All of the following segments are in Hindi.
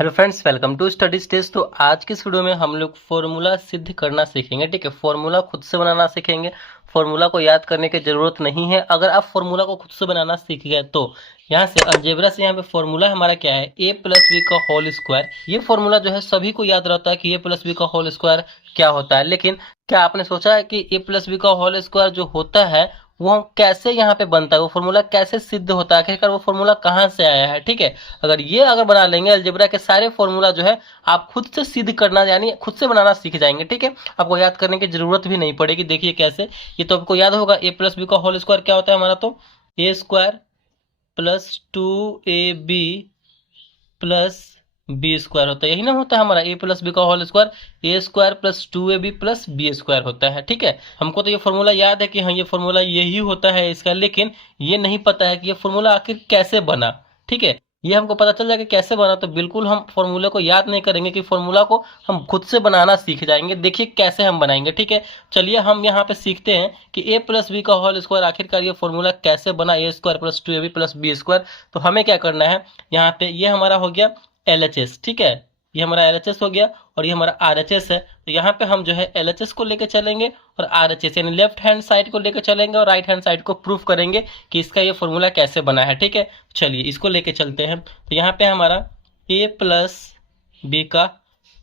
Hello friends, welcome to study stage. तो आज की इस वीडियो में हम लोग फॉर्मूला सिद्ध करना सीखेंगे। ठीक है, फॉर्मूला खुद से बनाना सीखेंगे। फॉर्मूला को याद करने की जरूरत नहीं है। अगर आप फॉर्मूला को खुद से बनाना सीख गए तो यहाँ से अलजेब्रा से यहाँ पे फॉर्मूला हमारा क्या है, ए प्लस बी का होल स्क्वायर। ये फॉर्मूला जो है सभी को याद रहता है कि ए प्लस बी का होल स्क्वायर क्या होता है, लेकिन क्या आपने सोचा है कि ए प्लस बी का होल स्क्वायर जो होता है वो कैसे यहाँ पे बनता है, वो फॉर्मूला कैसे सिद्ध होता है, आखिरकार वो फॉर्मूला कहाँ से आया है। ठीक है, अगर बना लेंगे अलजेब्रा के सारे फॉर्मूला जो है आप खुद से सिद्ध करना यानी खुद से बनाना सीख जाएंगे। ठीक है, आपको याद करने की जरूरत भी नहीं पड़ेगी। देखिए कैसे, ये तो आपको याद होगा ए प्लस बी का होल स्क्वायर क्या होता है हमारा, तो a square plus 2ab plus b square होता है। यही ना होता है हमारा ए प्लस बी का whole square, a square plus 2ab plus b square होता है। ठीक है, हमको तो ये फॉर्मूला याद है कि हाँ ये फॉर्मूला यही होता है इसका, लेकिन ये नहीं पता है कि ये फॉर्मूला आखिर कैसे बना। ठीक है, ये हमको पता चल जाएगा कैसे बना तो बिल्कुल हम फॉर्मूला को याद नहीं करेंगे, कि फॉर्मूला को हम खुद से बनाना सीख जाएंगे। देखिए कैसे हम बनाएंगे। ठीक है, चलिए हम यहाँ पे सीखते हैं कि ए प्लस बी का होल स्क्वायर आखिरकार ये फॉर्मूला कैसे बना, a square plus 2ab plus b square. तो हमें क्या करना है, यहाँ पे ये हमारा हो गया LHS। ठीक है, ये हमारा LHS हो गया और ये हमारा RHS है। तो यहाँ पे हम जो है LHS को लेकर चलेंगे और RHS यानी लेफ्ट हैंड साइड को लेकर चलेंगे और राइट हैंड साइड को प्रूफ करेंगे कि इसका ये फॉर्मूला कैसे बना है। ठीक है, चलिए इसको लेके चलते हैं। तो यहाँ पे हमारा ए प्लस बी का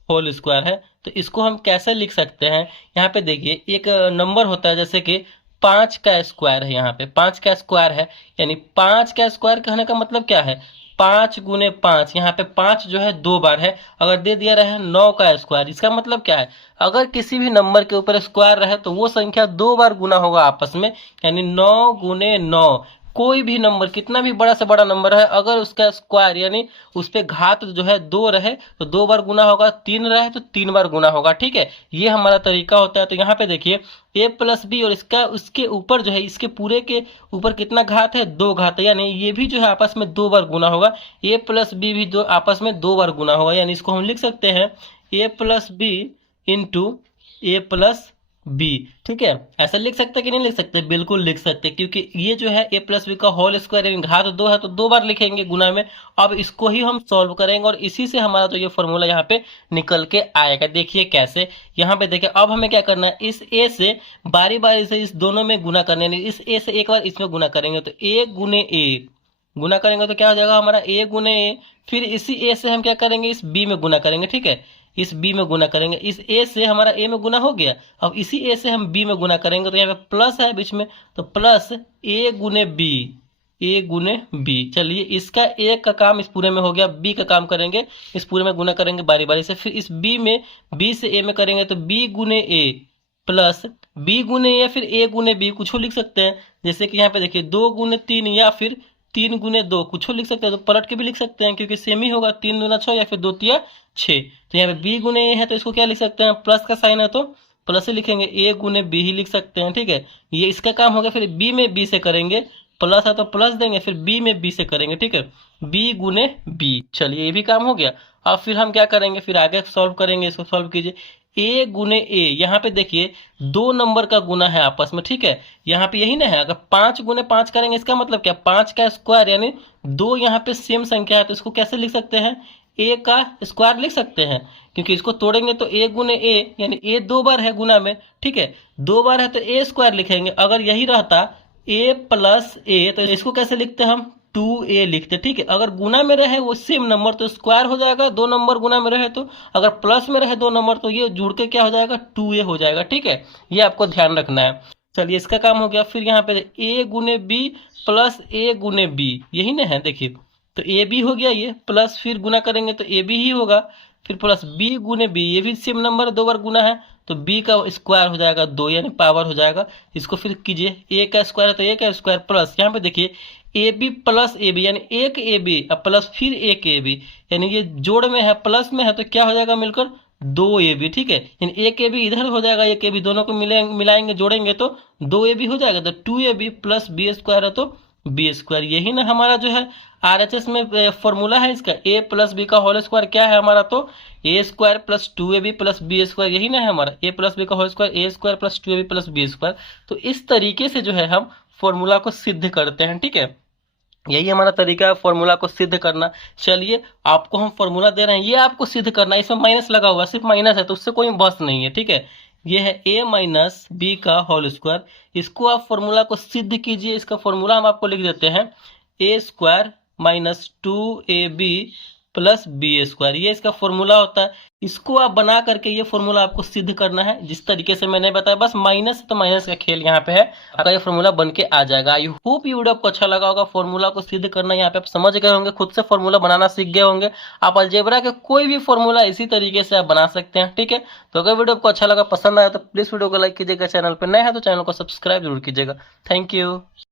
होल स्क्वायर है, तो इसको हम कैसे लिख सकते हैं। यहाँ पे देखिए एक नंबर होता है, जैसे कि 5 का स्क्वायर है। यहाँ पे 5 का स्क्वायर है, यानी 5 का स्क्वायर कहने का मतलब क्या है, 5 गुने 5। यहाँ पे 5 जो है 2 बार है। अगर दे दिया रहे 9 का स्क्वायर, इसका मतलब क्या है, अगर किसी भी नंबर के ऊपर स्क्वायर रहे तो वो संख्या 2 बार गुना होगा आपस में, यानी 9 गुने 9। कोई भी नंबर कितना भी बड़ा से बड़ा नंबर है, अगर उसका स्क्वायर यानी उस पे घात जो है 2 रहे तो 2 बार गुना होगा, 3 रहे तो 3 बार गुना होगा। ठीक है, ये हमारा तरीका होता है। तो यहाँ पे देखिए ए प्लस बी और इसका उसके ऊपर जो है, इसके पूरे के ऊपर कितना घात है, 2 घात है, यानी ये भी जो है आपस में 2 बार गुना होगा। ए प्लस बी भी दो आपस में 2 बार गुना होगा, यानी इसको हम लिख सकते हैं ए प्लस बी इंटू ए प्लस बी। ठीक है, ऐसा लिख सकते कि नहीं लिख सकते, बिल्कुल लिख सकते, क्योंकि ये जो है ए प्लस बी का होल स्क्वायर यानी घात 2 है तो 2 बार लिखेंगे गुना में। अब इसको ही हम सॉल्व करेंगे और इसी से हमारा तो ये फॉर्मूला यहाँ पे निकल के आएगा। देखिए कैसे, यहाँ पे देखिए अब हमें क्या करना है, इस ए से बारी बारी से इस दोनों में गुना करने, इस ए से एक बार इसमें गुना करेंगे तो ए गुने ए गुना करेंगे तो क्या हो जाएगा हमारा ए गुने ए। फिर इसी ए से हम क्या करेंगे, इस बी में गुना करेंगे। ठीक है, इस बी में गुना करेंगे, इस ए से हमारा ए में गुना हो गया। अब इसी ए से हम बी में गुना करेंगे तो यहाँ पे प्लस है बीच में, तो प्लस ए गुने बी, ए गुने बी। चलिए इसका ए का काम इस पूरे में हो गया, बी का काम करेंगे इस पूरे में गुना करेंगे बारी बारी से। फिर इस बी में बी से ए में करेंगे तो बी गुने ए प्लस बी गुने ए, फिर ए गुने बी कुछ लिख सकते हैं। जैसे कि यहाँ पे देखिए 2 गुने 3 या फिर 3 गुने 2 कुछ लिख सकते हैं, तो पलट के भी लिख सकते हैं क्योंकि सेम ही होगा, 3 दूना 6 या फिर 2 तिया 6। तो यहाँ पे बी गुने ए है तो इसको क्या लिख सकते हैं, प्लस का साइन है तो प्लस ही लिखेंगे, ए गुने बी ही लिख सकते हैं। ठीक है, ये इसका काम हो गया। फिर बी में बी से करेंगे, प्लस है तो प्लस देंगे, फिर बी में बी से करेंगे। ठीक है, बी गुने बी। चलिए ये भी काम हो गया। अब फिर हम क्या करेंगे, फिर आगे सॉल्व करेंगे, इसको सॉल्व कीजिए। ए गुने ए, यहाँ पे देखिए 2 नंबर का गुना है आपस में। ठीक है, यहाँ पे यही ना है, अगर 5 गुने 5 करेंगे इसका मतलब क्या, 5 का स्क्वायर यानी 2 यहाँ पे सेम संख्या है तो इसको कैसे लिख सकते हैं, ए का स्क्वायर लिख सकते हैं, क्योंकि इसको तोड़ेंगे तो ए गुने ए यानी ए 2 बार है गुना में। ठीक है, 2 बार है तो ए स्क्वायर लिखेंगे। अगर यही रहता ए प्लस ए तो इसको कैसे लिखते हम, 2a लिखते। ठीक है, अगर गुना में रहे वो सेम नंबर तो स्क्वायर हो जाएगा, 2 नंबर गुना में रहे तो, अगर प्लस में रहे 2 नंबर तो ये जुड़ के क्या हो जाएगा, 2a हो जाएगा। ठीक है, ये आपको ध्यान रखना है। चलिए इसका काम हो गया। फिर यहाँ पे a गुने बी प्लस ए गुने बी, यही ना है, देखिए तो ए बी हो गया ये, प्लस फिर गुना करेंगे तो ए बी ही होगा, फिर प्लस बी गुने बी, ये भी सेम नंबर 2 बार गुना है तो बी का स्क्वायर हो जाएगा 2 यानी पावर हो जाएगा। इसको फिर कीजिए, ए का स्क्वायर है तो ए का स्क्वायर प्लस यहाँ पे देखिए A B plus A B यानी एक ए बी प्लस फिर एक ए बी, यानी ये जोड़ में है प्लस में है तो क्या हो जाएगा मिलकर 2ab। ठीक है, यानी एक ए बी इधर हो जाएगा, एक ए बी दोनों को मिलाएंगे जोड़ेंगे तो 2ab हो जाएगा, तो 2ab प्लस बी स्क्वायर है तो बी स्क्वायर। यही ना हमारा जो है RHS में फॉर्मूला है इसका, ए प्लस बी का होल स्क्वायर क्या है हमारा, तो a square plus 2ab plus b square. यही ना है हमारा ए प्लस बी का whole square, a square plus 2ab plus b square. तो इस तरीके से जो है हम फॉर्मूला को सिद्ध करते हैं। ठीक है, यही हमारा तरीका है फॉर्मूला को सिद्ध करना। चलिए आपको हम फॉर्मूला दे रहे हैं, ये आपको सिद्ध करना है। इसमें माइनस लगा हुआ है, सिर्फ माइनस है तो उससे कोई बस नहीं है, ठीक है। ये है a माइनस बी का होल स्क्वायर। इसको आप फॉर्मूला को सिद्ध कीजिए। इसका फॉर्मूला हम आपको लिख देते हैं, a square minus 2ab plus b square, ये इसका फॉर्मूला होता है। इसको आप बना करके ये फॉर्मूला आपको सिद्ध करना है जिस तरीके से मैंने बताया। बस माइनस तो माइनस का खेल यहाँ पे है, आपका ये फॉर्मूला बन के आ जाएगा। आई होप ये वीडियो आपको अच्छा लगा होगा। फॉर्मूला को सिद्ध करना यहाँ पे आप समझ गए होंगे, खुद से फॉर्मूला बनाना सीख गए होंगे। आप अलजेब्रा के कोई भी फॉर्मूला इसी तरीके से आप बना सकते हैं, ठीक है। तो अगर वीडियो आपको अच्छा लगा, पसंद आया तो प्लीज वीडियो को लाइक कीजिएगा। चैनल पर नए हैं तो चैनल को सब्सक्राइब जरूर कीजिएगा। Thank you.